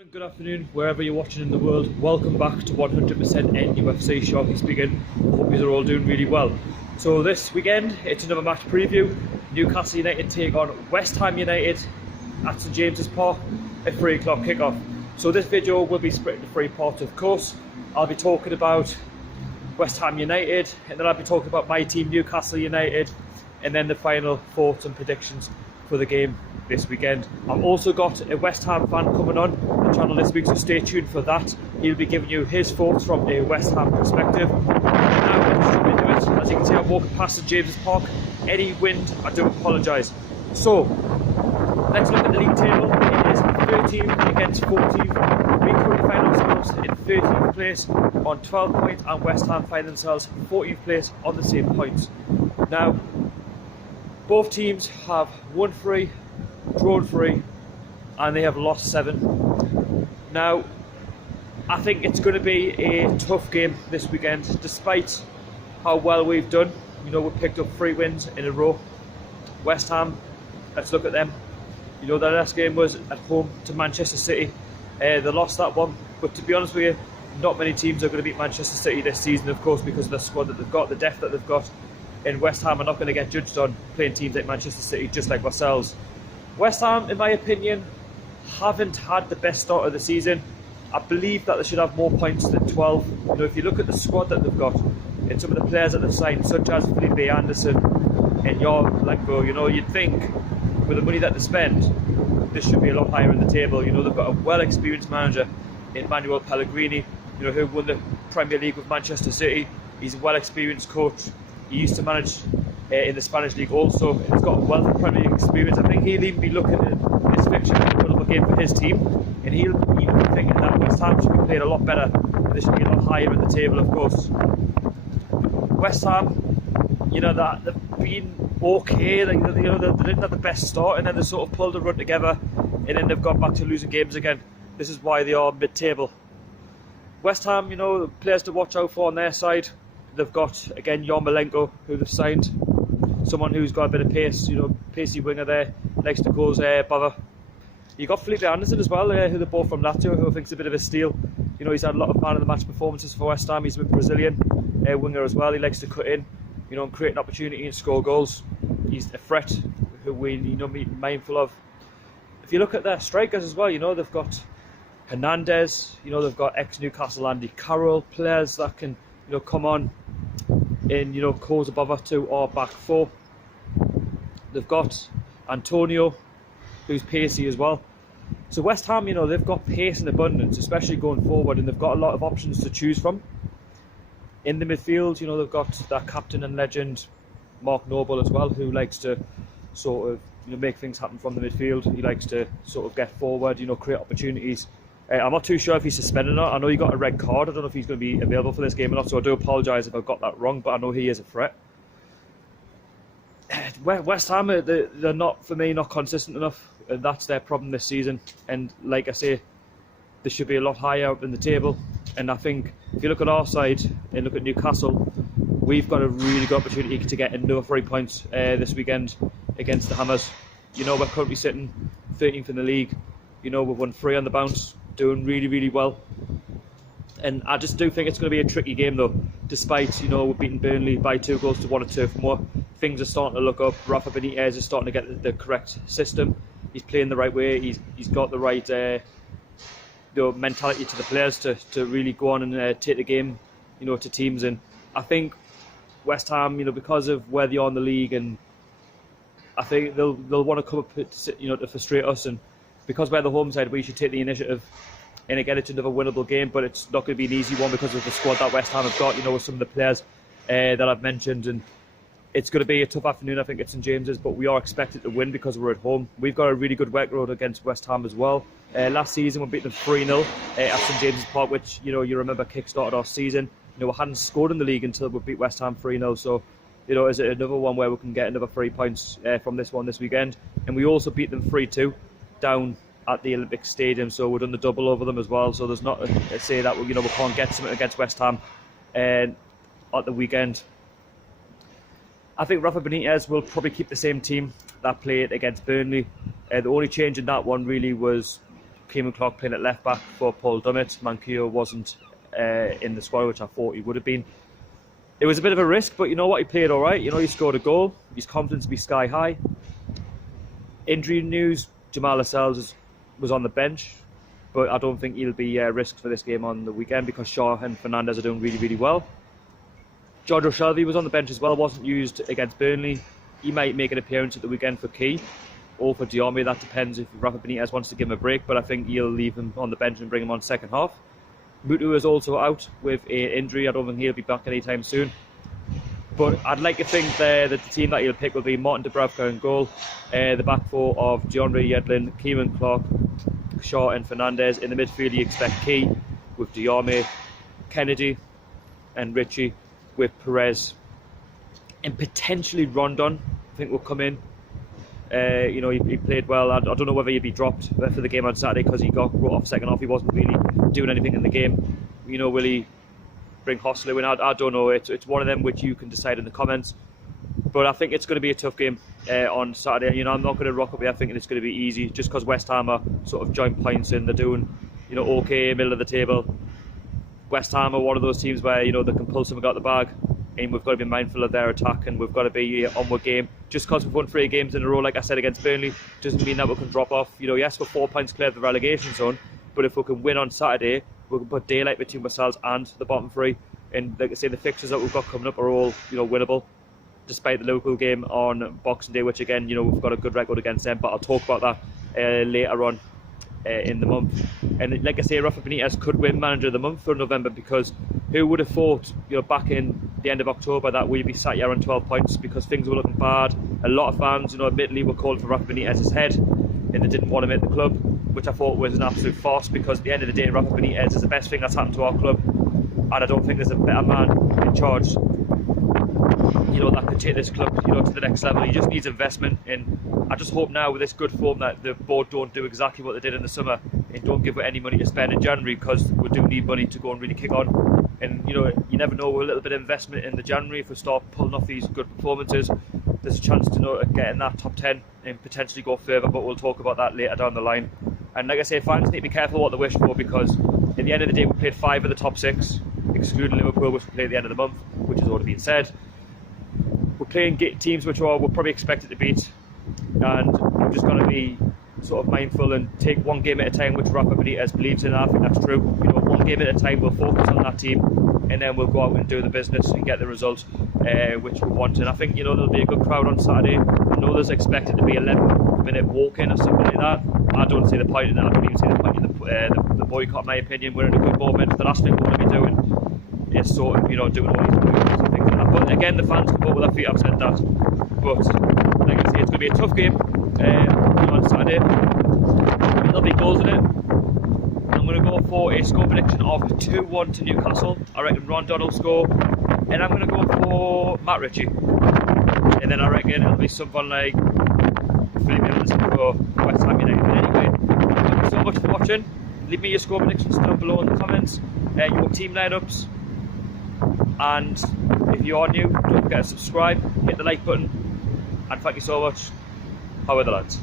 morning, good afternoon, wherever you're watching in the world. Welcome back to 100% NUFC. Sharky speaking. Hope you're all doing really well. So this weekend, it's another match preview. Newcastle United take on West Ham United at St James's Park at 3 o'clock kickoff. So this video will be split into three parts, of course. I'll be talking about West Ham United, and then I'll be talking about my team, Newcastle United, and then the final thoughts and predictions for the game this weekend. I've also got a West Ham fan coming on the channel this week, so stay tuned for that. He'll be giving you his thoughts from a West Ham perspective. Now let's jump into it. As you can see, I'm walking past St James's Park. Any wind, I do apologise. So let's look at the league table. It is 13th against 14th. We currently find ourselves in 13th place on 12 points, and West Ham find themselves 14th place on the same points. Now, both teams have won 3, drawn 3, and they have lost 7. Now, I think it's going to be a tough game this weekend, despite how well we've done. You know, we've picked up 3 wins in a row. West Ham, let's look at them. You know, their last game was at home to Manchester City. They lost that one, but to be honest with you, not many teams are going to beat Manchester City this season, of course, because of the squad that they've got, the depth that they've got. And West Ham are not going to get judged on playing teams like Manchester City, just like ourselves. West Ham, in my opinion, haven't had the best start of the season. I believe that they should have more points than 12. You know, if you look at the squad that they've got and some of the players that they've signed, such as Felipe Anderson and Yarmolenko, you know, you'd think with the money that they spend, this should be a lot higher in the table. You know, they've got a well-experienced manager in Manuel Pellegrini, you know, who won the Premier League with Manchester City. He's a well-experienced coach. He used to manage in the Spanish League also. He's got a wealth of Premier League experience. I think he'll even be looking at this fixture to put up a game for his team, and he'll even be thinking that West Ham should be playing a lot better. They should be a lot higher in the table, of course. West Ham, you know, that they've been okay. Like, you know, they didn't have the best start, and then they sort of pulled a run together, and then they've gone back to losing games again. This is why they are mid-table. West Ham, you know, players to watch out for on their side. They've got, again, Yarmolenko, who they've signed. Someone who's got a bit of pace, you know, pacey winger there, next to cause bother. You got Felipe Anderson as well, who they bought from Lazio, who I think's a bit of a steal. You know, he's had a lot of man of the match performances for West Ham. He's a Brazilian winger as well. He likes to cut in, you know, and create an opportunity and score goals. He's a threat who we, you know, be mindful of. If you look at their strikers as well, you know, they've got Hernandez. You know, they've got ex-Newcastle Andy Carroll, players that can, you know, come on and, you know, cause a bother to our back four. They've got Antonio, who's pacey as well. So West Ham, you know, they've got pace in abundance, especially going forward, and they've got a lot of options to choose from. In the midfield, you know, they've got their captain and legend, Mark Noble, as well, who likes to sort of, you know, make things happen from the midfield. He likes to sort of get forward, you know, create opportunities. I'm not too sure if he's suspended or not. I know he got a red card. I don't know if he's going to be available for this game or not, so I do apologise if I've got that wrong, but I know he is a threat. West Ham, they're not, for me, not consistent enough, and that's their problem this season. And like I say, they should be a lot higher up in the table. And I think if you look at our side and look at Newcastle, we've got a really good opportunity to get another 3 points this weekend against the Hammers. You know, we're currently sitting 13th in the league. You know, we've won 3 on the bounce, doing really, really well. And I just do think it's going to be a tricky game, though, despite, you know, we're beating Burnley by 2 goals to 1 or 2 for more. Things are starting to look up. Rafa Benitez is starting to get the correct system. He's playing the right way. He's got the right you know, mentality to the players to really go on and take the game, you know, to teams. And I think West Ham, you know, because of where they are in the league, and I think they'll want to come up, you know, to frustrate us. And because we're the home side, we should take the initiative. And again, it's another winnable game, but it's not going to be an easy one because of the squad that West Ham have got, you know, with some of the players that I've mentioned. And it's going to be a tough afternoon, I think, at St James's, but we are expected to win because we're at home. We've got a really good workload against West Ham as well. Last season, we beat them 3-0 at St James's Park, which, you know, you remember kick-started our season. You know, we hadn't scored in the league until we beat West Ham 3-0, so, you know, is it another one where we can get another 3 points from this one this weekend? And we also beat them 3-2 down at the Olympic Stadium, so we've done the double over them as well. So there's not a say that, you know, we can't get something against West Ham at the weekend. I think Rafa Benitez will probably keep the same team that played against Burnley. The only change in that one really was Keeman Clark playing at left back for Paul Dummett. Manquillo wasn't in the squad, which I thought he would have been. It was a bit of a risk, but you know what? He played all right. You know, he scored a goal. His confidence will be sky high. Injury news: Jamal Lascelles was on the bench, but I don't think he'll be risked for this game on the weekend because Shaw and Fernandez are doing really, really well. Giorgio Shelby was on the bench as well, wasn't used against Burnley. He might make an appearance at the weekend for Key or for Diome. That depends if Rafa Benitez wants to give him a break, but I think he'll leave him on the bench and bring him on second half. Mutu is also out with an injury. I don't think he'll be back anytime soon. But I'd like to think that the team that he'll pick will be Martin Dubravka in goal, the back four of DeAndre Yedlin, Keeman Clark, Shaw and Fernandez. In the midfield you expect Key with Diome, Kennedy and Ritchie with Perez, and potentially Rondon I think will come in. You know, he played well. I don't know whether he'd be dropped for the game on Saturday because he got brought off second half. He wasn't really doing anything in the game. You know, will he bring Hosler in? I don't know. It's one of them which you can decide in the comments. But I think it's going to be a tough game on Saturday. You know, I'm not going to rock up here thinking it's going to be easy just because West Ham are sort of joint points in. They're doing, you know, okay, middle of the table. West Ham are one of those teams where, you know, they can pull something out the bag, and we've got to be mindful of their attack, and we've got to be onward game. Just because we've won 3 games in a row, like I said, against Burnley, doesn't mean that we can drop off. You know, yes, we're 4 points clear of the relegation zone, but if we can win on Saturday, we can put daylight between ourselves and the bottom 3. And like I say, the fixtures that we've got coming up are all, you know, winnable, despite the Liverpool game on Boxing Day, which again, you know, we've got a good record against them, but I'll talk about that later on in the month. And like I say, Rafa Benitez could win Manager of the Month for November, because who would have thought, you know, back in the end of October that we'd be sat here on 12 points because things were looking bad. A lot of fans, you know, admittedly were calling for Rafa Benitez's head and they didn't want him at the club, which I thought was an absolute farce, because at the end of the day, Rafa Benitez is the best thing that's happened to our club, and I don't think there's a better man in charge, you know, that could take this club, you know, to the next level. He just needs investment, and I just hope now with this good form that the board don't do exactly what they did in the summer and don't give it any money to spend in January, because we do need money to go and really kick on. And you know, you never know, with a little bit of investment in the January, if we start pulling off these good performances, there's a chance to, you know, get in that top 10 and potentially go further, but we'll talk about that later down the line. And like I say, fans need to be careful what they wish for, because at the end of the day we played 5 of the top 6, excluding Liverpool, which we play at the end of the month, which has already been said. We're playing teams which we're probably expected to beat, and we're just going to be sort of mindful and take one game at a time, which Rafa Benitez believes in, and I think that's true. You know, one game at a time, we'll focus on that team, and then we'll go out and do the business and get the result which we want. And I think, you know, there'll be a good crowd on Saturday. I know there's expected to be 11-minute walk-in or something like that. I don't see the point in that. I don't even see the point in the boycott, in my opinion. We're in a good moment. The last thing we want to be doing is sort of, you know, doing all these boycotts and things like that. But again, the fans can vote with their feet, I've said that. But like I say, it's going to be a tough game on Saturday. There'll be goals in it. I'm going to go for a score prediction of 2-1 to Newcastle. I reckon Rondon will score, and I'm going to go for Matt Ritchie. And then I reckon it'll be something like Philip Evans for West Ham United. But anyway, thank you so much for watching. Leave me your score predictions down below in the comments, your team lineups, and if you are new, don't forget to subscribe, hit the like button, and thank you so much. How are the lads?